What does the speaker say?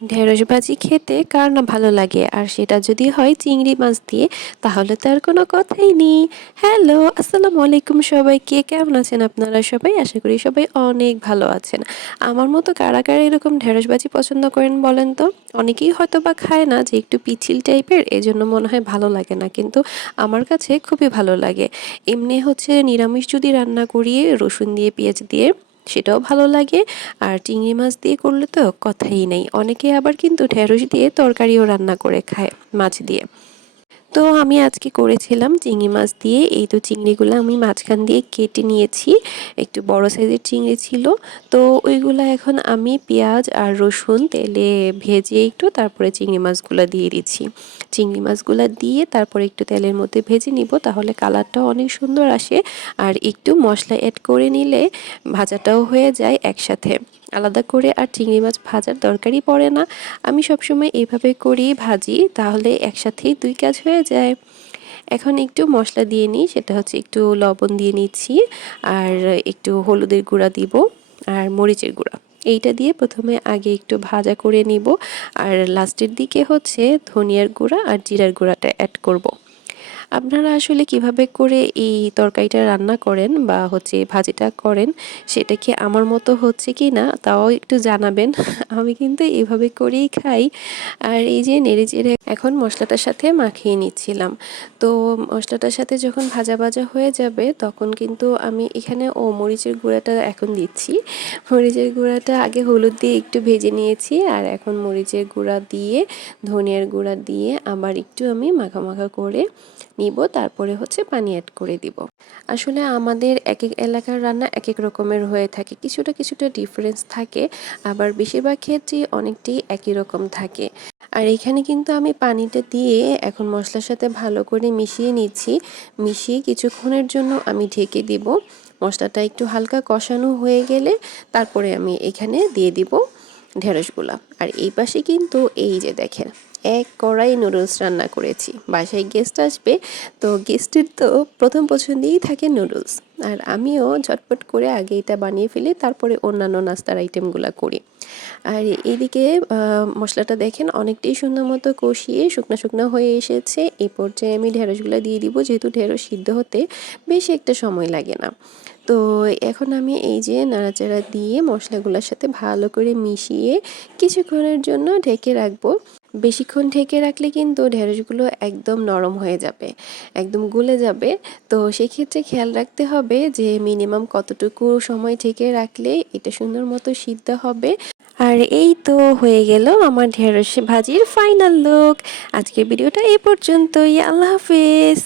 ঢেঁড়স ভাজি খেতে কার না ভালো লাগে? আর সেটা যদি হয় চিংড়ি মাছ দিয়ে, তাহলে তো আর কোনো কথাই নেই। হ্যালো আসসালামু আলাইকুম সবাইকে। কেমন আছেন আপনারা সবাই? আশা করি সবাই অনেক ভালো আছেন। আমার মতো কারা কারা এরকম ঢেঁড়স ভাজি পছন্দ করেন বলেন তো? অনেকেই হয়তো বা খায় না যে একটু পিছিল টাইপের, এজন্য মনে হয় ভালো লাগে না। কিন্তু আমার কাছে খুবই ভালো লাগে। এমনি হচ্ছে নিরামিষ যদি রান্না করিয়ে রসুন দিয়ে, পেঁয়াজ দিয়ে সেটাও ভালো লাগে। আর চিংড়ি মাছ দিয়ে করলে তো কথাই নেই। অনেকে আবার কিন্তু ঢেঁড়স দিয়ে তরকারিও রান্না করে খায় মাছ দিয়ে। তো আমি আজকে করেছিলাম চিংড়ি মাছ দিয়ে। এই তো চিংড়িগুলো আমি মাঝখান দিয়ে কেটে নিয়েছি। একটু বড় সাইজের চিংড়ি ছিল। তো ওইগুলো এখন আমি পেঁয়াজ আর রসুন তেলে ভেজে একটু তারপরে চিংড়ি মাছগুলো দিয়ে দিচ্ছি। চিংড়ি মাছগুলো দিয়ে তারপরে একটু তেলের মধ্যে ভেজে নিব তাহলে কালারটাও অনেক সুন্দর আসে। আর একটু মশলা অ্যাড করে নিলে ভাজাটাও হয়ে যায় একসাথে। আলাদা করে আর চিংড়ি মাছ ভাজার দরকারই পড়ে না। আমি সবসময় এইভাবে করি, ভাজি, তাহলে একসাথেই দুই কাজ হয়ে যায়। এখন একটু মশলা দিয়ে নিই, সেটা হচ্ছে একটু লবণ দিয়ে নিচ্ছি, আর একটু হলুদের গুঁড়া দিব, আর মরিচের গুঁড়া। এইটা দিয়ে প্রথমে আগে একটু ভাজা করে নিব, আর লাস্টের দিকে হচ্ছে ধনিয়ার গুঁড়া আর জিরার গুঁড়াটা অ্যাড করব। আপনারা আসলে কীভাবে করে এই তরকারিটা রান্না করেন বা হচ্ছে ভাজিটা করেন, সেটা কি আমার মতো হচ্ছে কি না, তাও একটু জানাবেন। আমি কিন্তু এভাবে করেই খাই। আর এই যে নেড়ে চেড়ে এখন মশলাটার সাথে মাখিয়ে নিচ্ছিলাম। তো মশলাটার সাথে যখন ভাজা ভাজা হয়ে যাবে, তখন কিন্তু আমি এখানে ও মরিচের গুঁড়াটা এখন দিচ্ছি। মরিচের গুঁড়াটা আগে হলুদ দিয়ে একটু ভেজে নিয়েছি, আর এখন মরিচের গুঁড়া দিয়ে, ধনিয়ার গুঁড়া দিয়ে আবার একটু আমি মাখা মাখা করে নিব, তারপরে হচ্ছে পানি অ্যাড করে দিব। আসলে আমাদের এক এক এলাকার রান্না এক এক রকমের হয়ে থাকে, কিছুটা কিছুটা ডিফারেন্স থাকে, আবার বেশিরভাগ ক্ষেত্রেই অনেকটাই একই রকম থাকে। আর এখানে কিন্তু আমি পানিটা দিয়ে এখন মশলার সাথে ভালো করে মিশিয়ে নিচ্ছি, মিশিয়ে কিছুক্ষণের জন্য আমি ঢেকে দিব। মশলাটা একটু হালকা কষানো হয়ে গেলে তারপরে আমি এখানে দিয়ে দিব। ঢেঁড়সগুলা। আর এই পাশে কিন্তু এই যে দেখেন, এক কড়াই নুডলস রান্না করেছি। বাসায় গেস্ট আসবে, তো গেস্টের তো প্রথম পছন্দেই থাকে নুডলস। আর আমিও ঝটপট করে আগে এটা বানিয়ে ফেলি, তারপরে অন্যান্য নাস্তার আইটেমগুলো করি। আর এইদিকে মশলাটা দেখেন অনেকটাই সুন্দর মতো কষিয়ে শুকনো শুকনো হয়ে এসেছে। এই পর্যায়ে আমি ঢেঁড়সগুলো দিয়ে দিব, যেহেতু ঢেঁড়স সিদ্ধ হতে বেশি একটা সময় লাগে না। তো এখন আমি এই যে নাড়াচাড়া দিয়ে মশলাগুলোর সাথে ভালো করে মিশিয়ে কিছুক্ষণের জন্য ঢেকে রাখব। বেশিক্ষণ ঢেকে রাখলে কিন্তু ঢেঁড়সগুলো একদম নরম হয়ে যাবে, একদম গলে যাবে। তো সেক্ষেত্রে খেয়াল রাখতে হবে যে মিনিমাম কতটুকু সময় ঢেকে রাখলে এটা সুন্দর মতো সিদ্ধ হবে। আর এই তো হয়ে গেল আমার ঢেঁড়স ভাজির ফাইনাল লুক। আজকের ভিডিওটা এই পর্যন্তই। আল্লাহ হাফেজ।